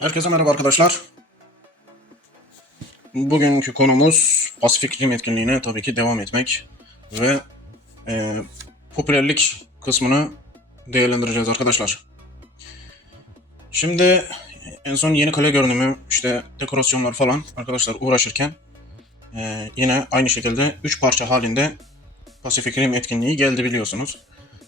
Herkese merhaba arkadaşlar. Bugünkü konumuz Pasifik Rim etkinliğine tabii ki devam etmek ve popülerlik kısmını değerlendireceğiz arkadaşlar. Şimdi en son yeni kale görünümü, işte dekorasyonlar falan arkadaşlar uğraşırken yine aynı şekilde 3 parça halinde Pasifik Rim etkinliği geldi biliyorsunuz.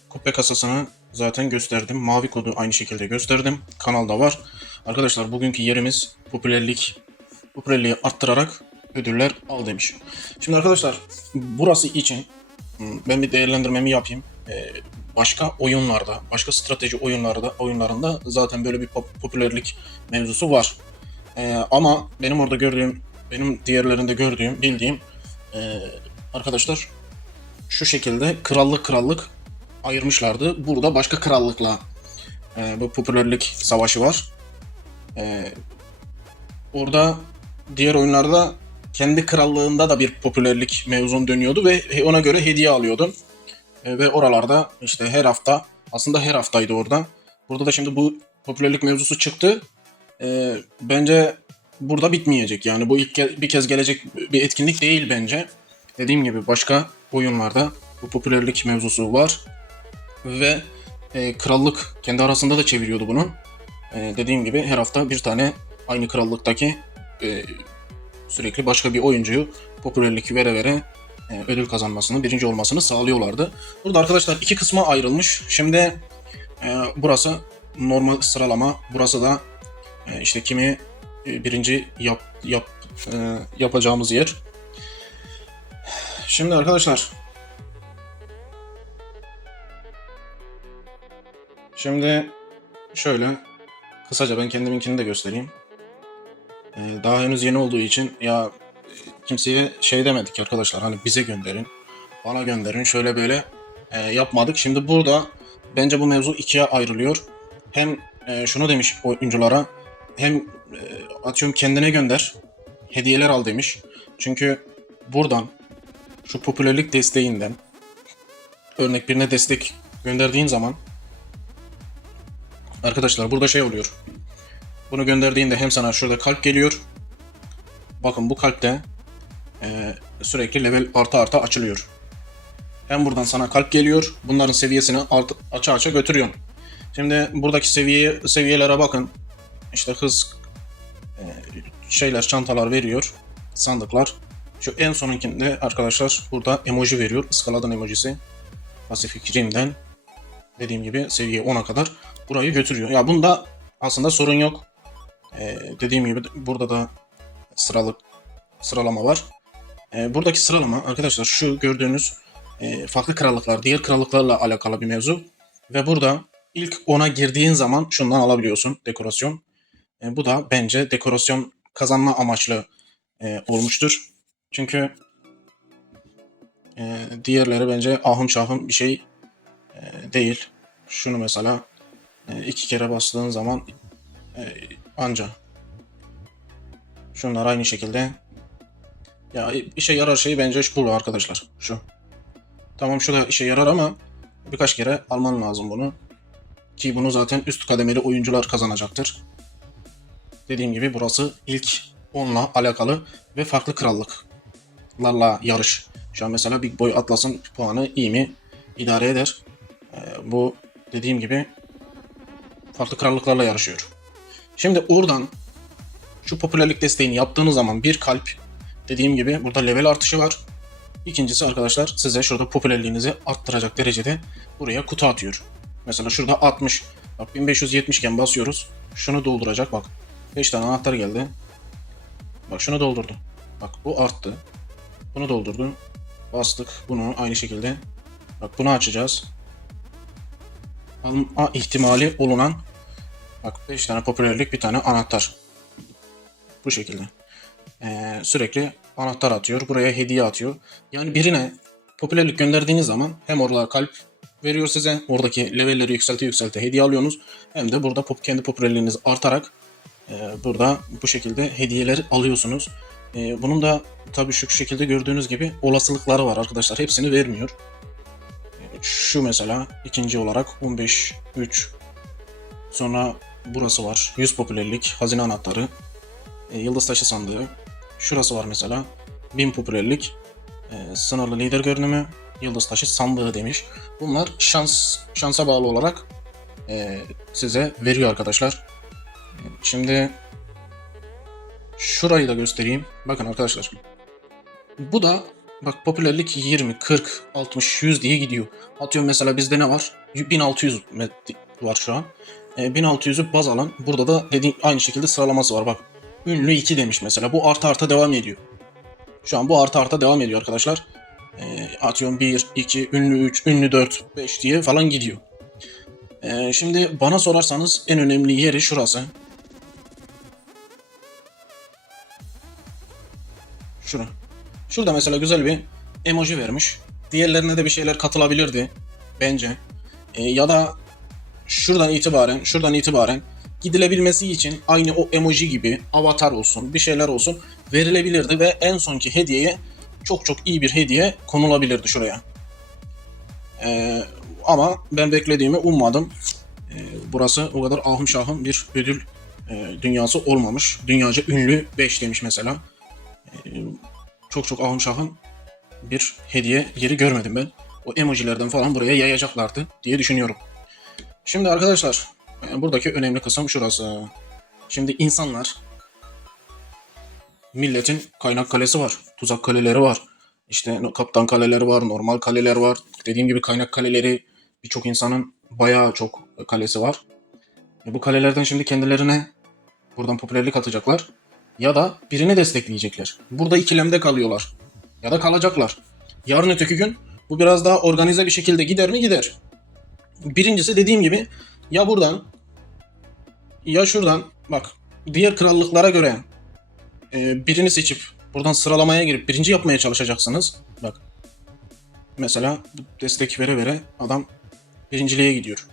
Kupe kasasını zaten gösterdim. Mavi kodu aynı şekilde gösterdim. Kanalda var. Arkadaşlar bugünkü yerimiz popülerliği arttırarak ödüller al demiş. Şimdi arkadaşlar burası için ben bir değerlendirmemi yapayım. Başka oyunlarda, başka strateji oyunlarında zaten böyle bir popülerlik mevzusu var. Ama benim orada gördüğüm, benim diğerlerinde gördüğüm, bildiğim arkadaşlar şu şekilde krallık ayırmışlardı. Burada başka krallıkla bu popülerlik savaşı var. Orada diğer oyunlarda kendi krallığında da bir popülerlik mevzun dönüyordu ve ona göre hediye alıyordun. Ve oralarda işte her hafta, aslında her haftaydı orada. Burada da şimdi bu popülerlik mevzusu çıktı. Bence burada bitmeyecek. Yani bu bir kez gelecek bir etkinlik değil bence. Dediğim gibi başka oyunlarda bu popülerlik mevzusu var. Ve krallık kendi arasında da çeviriyordu bunu. Dediğim gibi her hafta bir tane aynı krallıktaki sürekli başka bir oyuncuyu popülerlik vere vere ödül kazanmasını, birinci olmasını sağlıyorlardı. Burada arkadaşlar iki kısma ayrılmış. Şimdi burası normal sıralama. Burası da işte kimi birinci yapacağımız yer. Şimdi arkadaşlar şöyle kısaca ben kendiminkini de göstereyim. Daha henüz yeni olduğu için ya kimseye şey demedik arkadaşlar, hani bize gönderin, bana gönderin, şöyle böyle yapmadık. Şimdi burada bence bu mevzu ikiye ayrılıyor. Hem şunu demiş oyunculara, hem atıyorum kendine gönder, hediyeler al demiş. Çünkü buradan şu popülerlik desteğinden örnek birine destek gönderdiğin zaman arkadaşlar burada şey oluyor. Bunu gönderdiğinde hem sana şurada kalp geliyor. Bakın bu kalp de sürekli level artı açılıyor. Hem buradan sana kalp geliyor. Bunların seviyesini aça götürüyorsun. Şimdi buradaki seviyelere bakın. İşte hız çantalar veriyor. Sandıklar. Şu en sonunkinde arkadaşlar burada emoji veriyor. Iskaladın emojisi. Pasifik Rim'den dediğim gibi seviye 10'a kadar burayı götürüyor. Ya bunda aslında sorun yok. Dediğim gibi burada da sıralama var. Buradaki sıralama arkadaşlar şu gördüğünüz farklı krallıklar, diğer krallıklarla alakalı bir mevzu. Ve burada ilk 10'a girdiğin zaman şundan alabiliyorsun dekorasyon. Bu da bence dekorasyon kazanma amaçlı olmuştur. Çünkü diğerleri bence ahım şahım bir şey değil. Şunu mesela 2 kere bastığın zaman anca. Şunlar aynı şekilde. Ya işe yarar şey bence bu arkadaşlar. Şu. Tamam şu da işe yarar ama birkaç kere alman lazım bunu. Ki bunu zaten üst kademeli oyuncular kazanacaktır. Dediğim gibi burası ilk 10'la alakalı ve farklı krallıklarla yarış. Şu an mesela Big Boy Atlas'ın puanı iyi mi? İdare eder. Bu dediğim gibi farklı krallıklarla yarışıyor. Şimdi oradan şu popülerlik desteğini yaptığınız zaman bir kalp, dediğim gibi burada level artışı var. İkincisi arkadaşlar size şurada popülerliğinizi arttıracak derecede buraya kutu atıyor. Mesela şurada 60. Bak 1570 iken basıyoruz. Şunu dolduracak bak. 5 tane anahtar geldi. Bak şunu doldurdu. Bak bu arttı. Bunu doldurdu. Bastık bunu aynı şekilde. Bak bunu açacağız. Alma ihtimali olunan bak 5 tane popülerlik bir tane anahtar. Bu şekilde. Sürekli anahtar atıyor. Buraya hediye atıyor. Yani birine popülerlik gönderdiğiniz zaman hem orada kalp veriyor size. Oradaki levelleri yükselte hediye alıyorsunuz. Hem de burada kendi popülerliğiniz artarak burada bu şekilde hediyeler alıyorsunuz. Bunun da tabii şu şekilde gördüğünüz gibi olasılıkları var arkadaşlar. Hepsini vermiyor. Şu mesela ikinci olarak 15, 3. Sonra Burası var. 100 popülerlik, hazine anahtarı, yıldız taşı sandığı. Şurası var mesela. 1000 popülerlik, sınırlı lider görünümü, yıldız taşı sandığı demiş. Bunlar şansa bağlı olarak size veriyor arkadaşlar. Şimdi şurayı da göstereyim. Bakın arkadaşlar. Bu da bak popülerlik 20, 40, 60, 100 diye gidiyor. Atıyorum mesela bizde ne var? 1600 var şu an. 1600'ü baz alan. Burada da dediğim aynı şekilde sıralaması var. Bak ünlü 2 demiş mesela. Bu artı arta devam ediyor. Şu an bu artı arta devam ediyor arkadaşlar. Atıyorum 1, 2, ünlü 3, ünlü 4, 5 diye falan gidiyor. Şimdi bana sorarsanız en önemli yeri şurası. Şura. Şurada mesela güzel bir emoji vermiş. Diğerlerine de bir şeyler katılabilirdi bence. Ya da şuradan itibaren gidilebilmesi için aynı o emoji gibi avatar olsun, bir şeyler olsun verilebilirdi ve en sonki hediyeye çok çok iyi bir hediye konulabilirdi şuraya. Ama ben beklediğimi ummadım. Burası o kadar ahım şahım bir ödül dünyası olmamış. Dünyaca ünlü 5 demiş mesela. Çok çok ahım şahım bir hediye yeri görmedim ben. O emojilerden falan buraya yayacaklardı diye düşünüyorum. Şimdi arkadaşlar buradaki önemli kısım şurası. Şimdi insanlar milletin kaynak kalesi var, tuzak kaleleri var. İşte kaptan kaleleri var, normal kaleler var. Dediğim gibi kaynak kaleleri birçok insanın bayağı çok kalesi var. Bu kalelerden şimdi kendilerine buradan popülerlik atacaklar ya da birini destekleyecekler. Burada ikilemde kalıyorlar ya da kalacaklar. Yarın öteki gün bu biraz daha organize bir şekilde gider mi? Gider. Birincisi dediğim gibi ya buradan ya şuradan bak diğer krallıklara göre birini seçip buradan sıralamaya girip birinci yapmaya çalışacaksınız. Bak mesela destek vere vere adam birinciliğe gidiyor.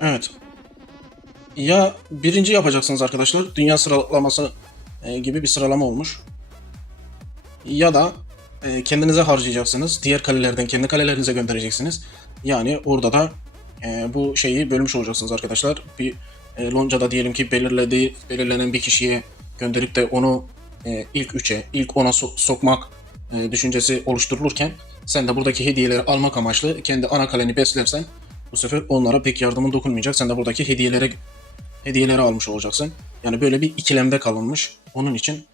Evet. Ya birinci yapacaksınız arkadaşlar. Dünya sıralaması gibi bir sıralama olmuş. Ya da kendinize harcayacaksınız. Diğer kalelerden kendi kalelerinize göndereceksiniz. Yani orada da bu şeyi bölmüş olacaksınız arkadaşlar. Bir loncada diyelim ki belirlenen bir kişiye gönderip de onu ilk 3'e, ilk 10'a sokmak düşüncesi oluşturulurken sen de buradaki hediyeleri almak amaçlı kendi ana kaleni beslersen bu sefer onlara pek yardımın dokunmayacak. Sen de buradaki hediyeleri almış olacaksın. Yani böyle bir ikilemde kalınmış. Onun için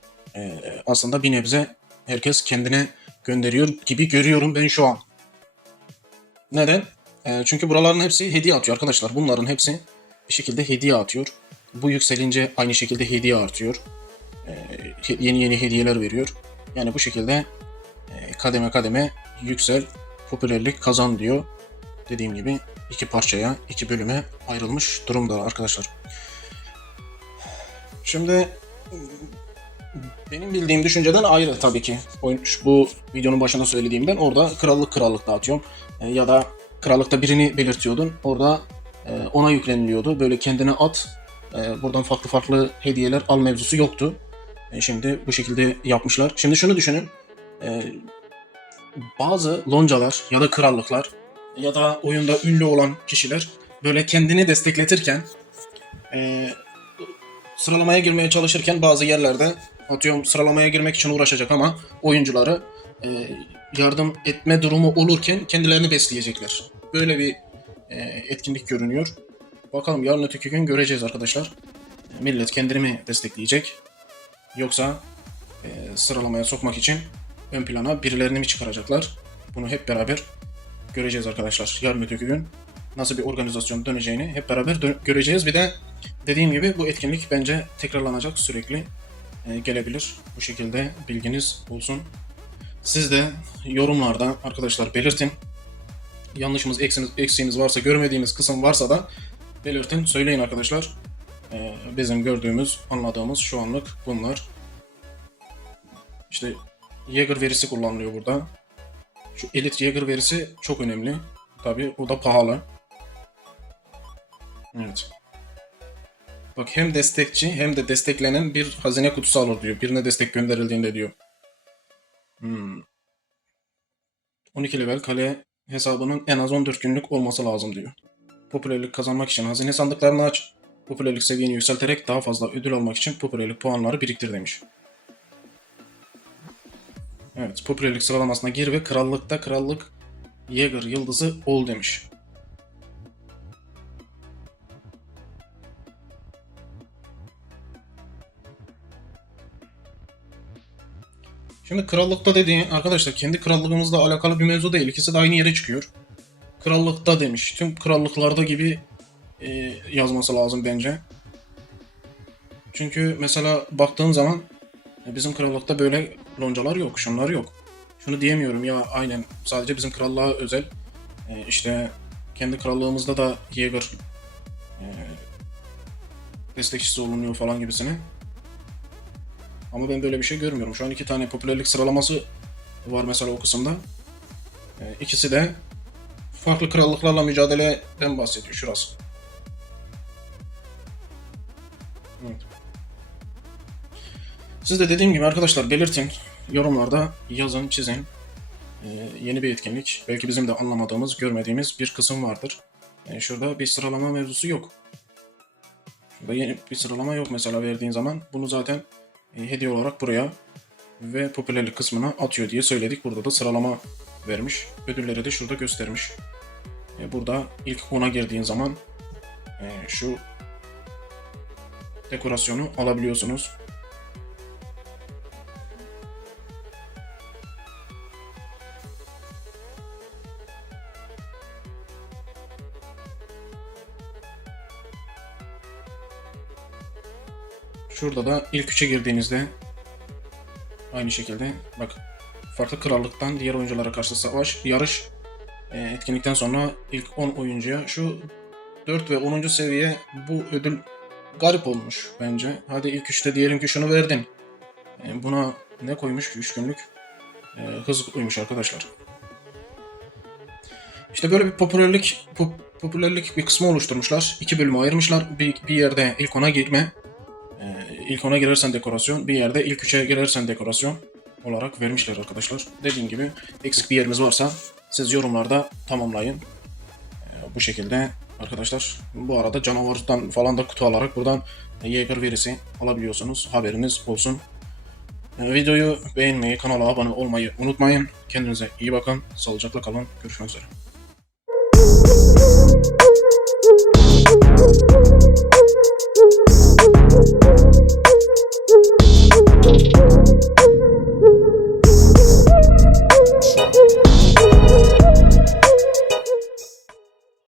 aslında bir nebze herkes kendine gönderiyor gibi görüyorum ben şu an. Neden? Çünkü buraların hepsi hediye atıyor arkadaşlar. Bunların hepsi bir şekilde hediye atıyor. Bu yükselince aynı şekilde hediye artıyor. Yeni yeni hediyeler veriyor. Yani bu şekilde kademe kademe yüksel, popülerlik kazan diyor. Dediğim gibi iki parçaya, iki bölüme ayrılmış durumda arkadaşlar. Şimdi benim bildiğim düşünceden ayrı tabii ki. Bu videonun başında söylediğimden orada krallık dağıtıyorum. Ya da krallıkta birini belirtiyordun. Orada ona yükleniliyordu. Böyle kendine at. Buradan farklı farklı hediyeler al mevzusu yoktu. Şimdi bu şekilde yapmışlar. Şimdi şunu düşünün. Bazı loncalar ya da krallıklar ya da oyunda ünlü olan kişiler böyle kendini destekletirken sıralamaya girmeye çalışırken bazı yerlerde atıyorum sıralamaya girmek için uğraşacak ama oyuncuları yardım etme durumu olurken kendilerini besleyecekler. Böyle bir etkinlik görünüyor. Bakalım yarın öteki gün göreceğiz arkadaşlar. Millet kendini mi destekleyecek yoksa sıralamaya sokmak için ön plana birilerini mi çıkaracaklar? Bunu hep beraber göreceğiz arkadaşlar. Yarın öteki gün nasıl bir organizasyon döneceğini hep beraber göreceğiz. Bir de dediğim gibi bu etkinlik bence tekrarlanacak, sürekli gelebilir. Bu şekilde bilginiz olsun. Siz de yorumlarda arkadaşlar belirtin. Yanlışımız, eksiğimiz varsa, görmediğimiz kısım varsa da belirtin, söyleyin arkadaşlar. Bizim gördüğümüz, anladığımız şu anlık bunlar. İşte Jäger verisi kullanılıyor burada. Şu Elite Jäger verisi çok önemli. Tabi o da pahalı. Evet. Bak hem destekçi hem de desteklenen bir hazine kutusu alır diyor. Birine destek gönderildiğinde diyor. 12 level kale hesabının en az 14 günlük olması lazım diyor. Popülerlik kazanmak için hazine sandıklarını aç. Popülerlik seviyeni yükselterek daha fazla ödül almak için popülerlik puanları biriktir demiş. Evet, popülerlik sıralamasına gir ve krallıkta krallık Jäger yıldızı ol demiş. Şimdi krallıkta dediğin arkadaşlar kendi krallığımızla alakalı bir mevzu değil. İkisi de aynı yere çıkıyor. Krallıkta demiş. Tüm krallıklarda gibi yazması lazım bence. Çünkü mesela baktığın zaman bizim krallıkta böyle loncalar yok, şunlar yok. Şunu diyemiyorum ya aynen sadece bizim krallığa özel. İşte kendi krallığımızda da Jäger destekçisi olunuyor falan gibisine. Ama ben böyle bir şey görmüyorum. Şu an 2 tane popülerlik sıralaması var mesela o kısımda. İkisi de farklı krallıklarla mücadeleden bahsediyor şurası. Evet. Siz de dediğim gibi arkadaşlar belirtin. Yorumlarda yazın, çizin. Yeni bir etkinlik. Belki bizim de anlamadığımız, görmediğimiz bir kısım vardır. Şurada bir sıralama mevzusu yok. Şurada yeni bir sıralama yok mesela verdiğin zaman. Bunu zaten hediye olarak buraya ve popülerlik kısmına atıyor diye söyledik. Burada da sıralama vermiş. Ödülleri de şurada göstermiş. Burada ilk 10'a girdiğin zaman şu dekorasyonu alabiliyorsunuz. Şurada da ilk 3'e girdiğinizde aynı şekilde bak farklı krallıktan diğer oyunculara karşı yarış etkinlikten sonra ilk 10 oyuncuya şu 4 ve 10. seviye bu ödül garip olmuş bence. Hadi ilk 3'te diyelim ki şunu verdin. Buna ne koymuş ki 3 günlük hız koymuş arkadaşlar. İşte böyle bir popülerlik bir kısmı oluşturmuşlar. 2 bölüme ayırmışlar. Bir yerde ilk 10'a girme. İlk 10'a girersen dekorasyon, bir yerde ilk 3'e girersen dekorasyon olarak vermişler arkadaşlar. Dediğim gibi eksik bir yerimiz varsa siz yorumlarda tamamlayın. Bu şekilde arkadaşlar. Bu arada canavardan falan da kutu alarak buradan Jäger verisi alabiliyorsunuz. Haberiniz olsun. Videoyu beğenmeyi, kanala abone olmayı unutmayın. Kendinize iyi bakın. Sağlıcakla kalın. Görüşmek üzere.